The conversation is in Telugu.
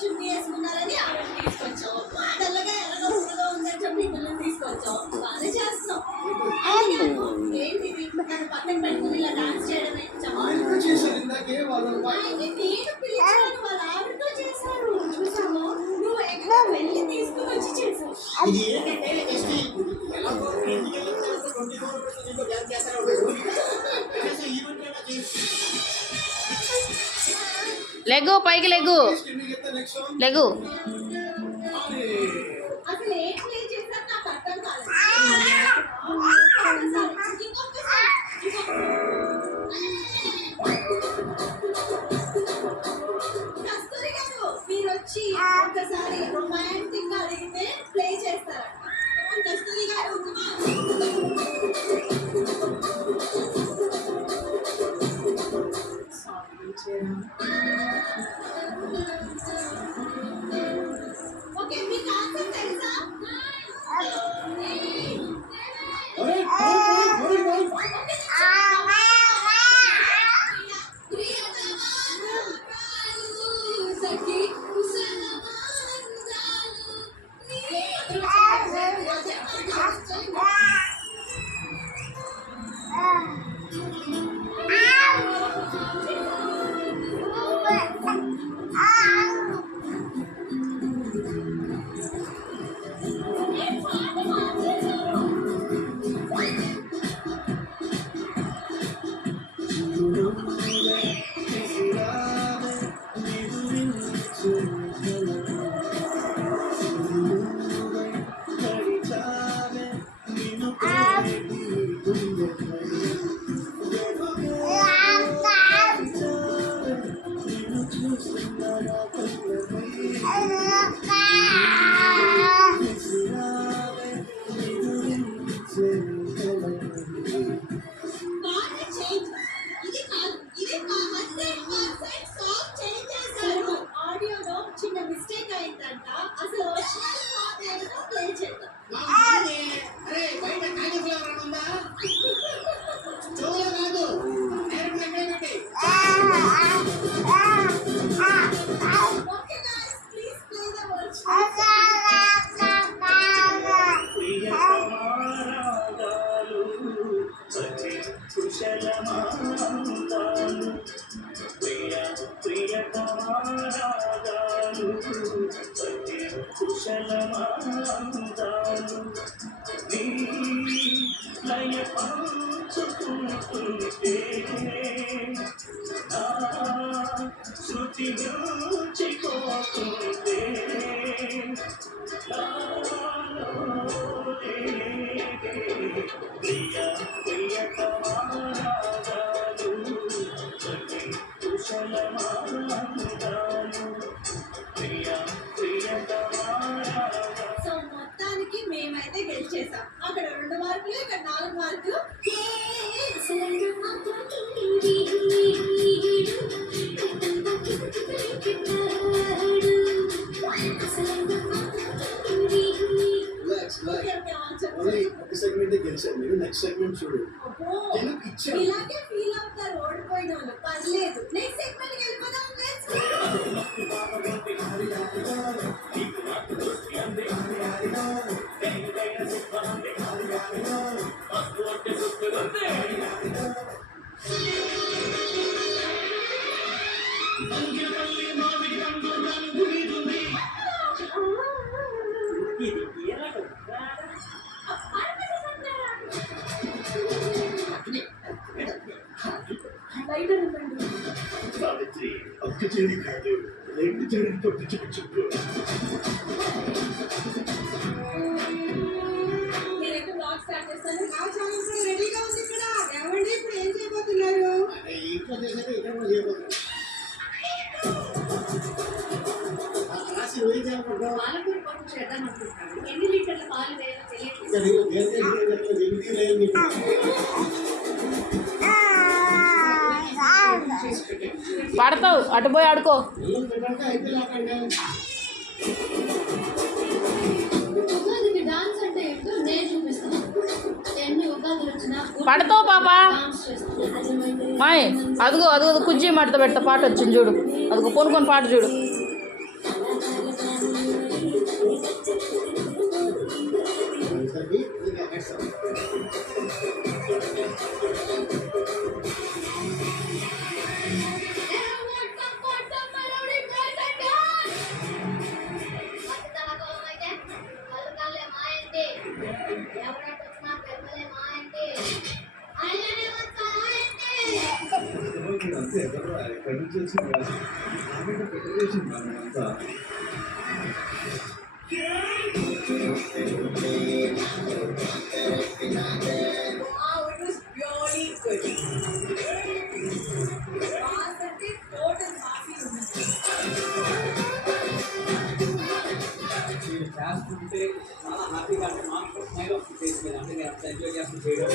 చున్నీ వేసుకున్నారని ఆవిడ తీసుకొచ్చావు, తెల్లగా ఎర్రగా ఊరగా ఉందని చెప్పి పిల్లల్ని తీసుకొచ్చావు, బాగా చేస్తున్నావు. ఏంటిది నన్ను పక్కన పెట్టుకుని ఇలా డాన్స్ చేయడమే? ఆయనతో చేశారు ఇందాకే వాళ్ళు. నేను పిలిచాను, వాళ్ళు ఆవిడతో చేశారు. చూసాము, నువ్వు ఎక్కడ వెళ్ళి తీసుకుని వచ్చి చేసావు. ఇది ఏంటంటే జస్ట్ ఎలాగో ఇంటికి వెళ్ళిన తర్వాత 24 ఇంకో డ్యాన్స్ చేస్తారు. కనీసం ఈవెంట్ అయినా చేసి లెగు పైకి లెగు లెగు. అసలు ఏం ప్లే చేశారు నాకు అర్థం కాలేదు. కస్తూరి గారు, మీరు వచ్చి ఒకసారి రొమాంటిక్ గా అడిగితే ప్లే చేస్తారంట. కస్తూరి గారు ఓకే, మీకు ఆన్సర్ తెలుసా? ఆడియోలో చిన్న మిస్టేక్ అయిందంట. అసలు ప్లే చేద్దాం. అరే బయట కాలీఫ్లవర్ ఉందా? చూడలే కాదు, డైరెక్ట్ ఎక్కడ పెట్టి okay guys, please play the word. So మొత్తానికి మేమైతే గెలిచేసాం. అక్కడ 2 మార్కులు, ఇక్కడ 4 మార్కులు. ఒక సెగ్మెంట్ గెలిచారు మీరు, నెక్స్ట్ సెగ్మెంట్ చూడు. ఇలాగే ఫీల్ అవుతారు ఓడిపోయిన వాళ్ళు. పర్లేదు, నెక్స్ట్ సెగ్మెంట్ వెళ్ళిపోదాం. సావిత్రి అక్క చెల్లి కాదు, రెండు చెల్లితో పిచ్చి పిచ్చుకు. నేనైతే బ్లాగ్ స్టార్ట్ చేస్తాను. నా ఛానల్ కూడా రెడీగా ఉంది. ఇక్కడ ఏమండి ఇప్పుడు ఏం చేయబోతున్నారు? ఇంట్లో చేశాక ఇక్కడ కూడా చేయబోతున్నారు. రాసి ఏం చేయాలనుకుంటున్నావు? వాళ్ళకు కొంచెం చేద్దాం అనుకుంటున్నాను. ఎన్ని లీటర్ల పాలు వేయాలో తెలియదు. పడతావు, అటు పోయి ఆడుకో. డాన్స్ అంటే ఏంటో నేను చూపిస్తాను. పడతావు పాపా. మాయ్ అదిగో అదిగో కుజ్జి మడత పెడతా పాట వచ్చింది చూడు. అదిగో కొనుక్కొని పాట చూడు. ఇద్దరికి ఇది నెక్స్ట్ అంతే కదా ఎక్కడి నుంచి వచ్చింది ప్రిపరేషన్ అంతా Wow, it was really good. Mass అంటే total happy ఉంది. మీరు చేస్తుంటే చాలా హ్యాపీగా అంటే మాకు స్మైల్ వస్తుంది ఫేస్ మీద అంటే నేను అంత ఎంజాయ్ చేస్తూ చేయడం